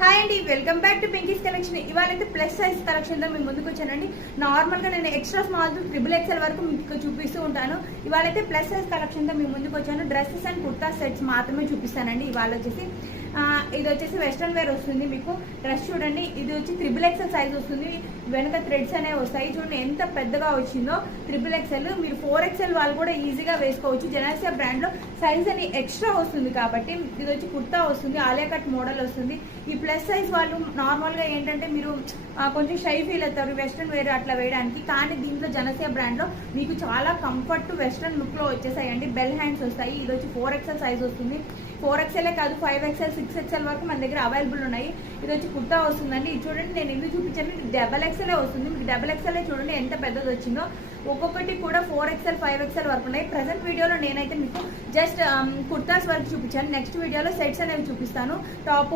Hi అండి, welcome back to Pinky's collection. ఇవాళైతే plus size collection తో మేము ముందుకు వచ్చానండి. నార్మల్ గా నేను extra small to triple XL వరకు మీకు చూపిస్తూ ఉంటాను. ఇవాళైతే ప్లస్ సైజ్ కలెక్షన్ తో మేము ముందుకు వచ్చాను. డ్రెస్సెస్ అండ్ కుర్తా సెట్స్ మాత్రమే చూపిస్తానండి. ఇవాళ వచ్చేసి ఇది వచ్చేసి వెస్ట్రన్ వేర్ వస్తుంది. మీకు డ్రెస్ చూడండి, ఇది వచ్చి ట్రిపుల్ ఎక్స్ఎల్ సైజ్ వస్తుంది. వెనక థ్రెడ్స్ అనేవి వస్తాయి. చూడండి ఎంత పెద్దగా వచ్చిందో. ట్రిపుల్ ఎక్స్ఎల్ మీరు 4XL వాళ్ళు కూడా ఈజీగా వేసుకోవచ్చు. జెనాసియా బ్రాండ్ లో సైజ్ అని ఎక్స్ట్రా వస్తుంది కాబట్టి ఇది వచ్చి కుర్తా వస్తుంది. ఆలియా కట్ మోడల్ వస్తుంది. ఈ ప్లస్ సైజ్ వాళ్ళు నార్మల్ గా ఏంటంటే మీరు కొంచెం షై ఫీల్ అవుతారు వెస్ట్రన్ వేర్ అట్లా వేయడానికి. కానీ దీంట్లో జనసియా బ్రాండ్ లో మీకు చాలా కంఫర్ట్ వెస్ట్రన్ లుక్ లో వచ్చేసాయండి. బెల్ హ్యాండ్స్ వస్తాయి. ఇది వచ్చి 4XL సైజ్ వస్తుంది. 4XL కాదు, 5XL 6XL వరకు మన దగ్గర అవైలబుల్ ఉన్నాయి. ఇది వచ్చి కుర్తా వస్తుందండి. ఇది చూడండి, నేను ఎందుకు చూపించాను, XXL వస్తుంది. మీకు XXL చూడండి ఎంత పెద్దది వచ్చిందో. ఒక్కొక్కటి కూడా 4XL 5XL వరకు ఉన్నాయి. ప్రజెంట్ వీడియోలో నేనైతే మీకు జస్ట్ కుర్తాస్ వరకు చూపించాను. నెక్స్ట్ వీడియోలో సెట్స్ అనేవి చూపిస్తాను. టాప్